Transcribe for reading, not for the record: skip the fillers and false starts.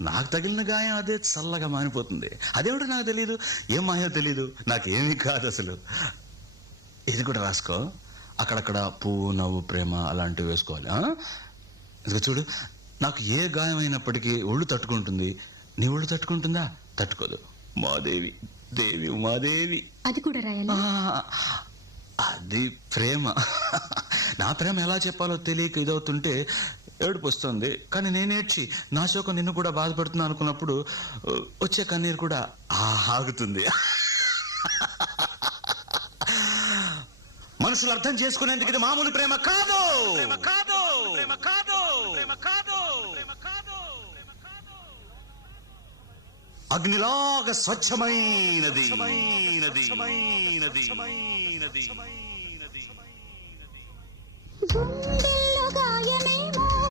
నాకు తగిలిన గాయం అదే చల్లగా మానిపోతుంది. అదేమిటో నాకు తెలీదు, ఏం మాయో తెలీదు, నాకేమీ కాదు అసలు. ఇది కూడా రాసుకో, అక్కడక్కడ పువ్వు, నవ్వు, ప్రేమ అలాంటివి వేసుకోవాలి. ఇదిగో చూడు, నాకు ఏ గాయం అయినప్పటికీ ఒళ్ళు తట్టుకుంటుంది. నీ ఒళ్ళు తట్టుకుంటుందా? తట్టుకోదు. మాదేవి, దేవి ఉమాదేవి. అది కూడా రాయాలి. అది ప్రేమ. నా ప్రేమ ఎలా చెప్పాలో తెలియక ఇదవుతుంటే ఏడుపు వస్తుంది. కానీ నేనేడ్చి నా శోకం నిన్ను కూడా బాధపడుతున్నా అనుకున్నప్పుడు వచ్చే కన్నీరు కూడా ఆగుతుంది. మనుషులు అర్థం చేసుకునేందుకు ఇది మామూలు ప్రేమ కాదు. అగ్నిలాగా స్వచ్ఛమైనది. గుండె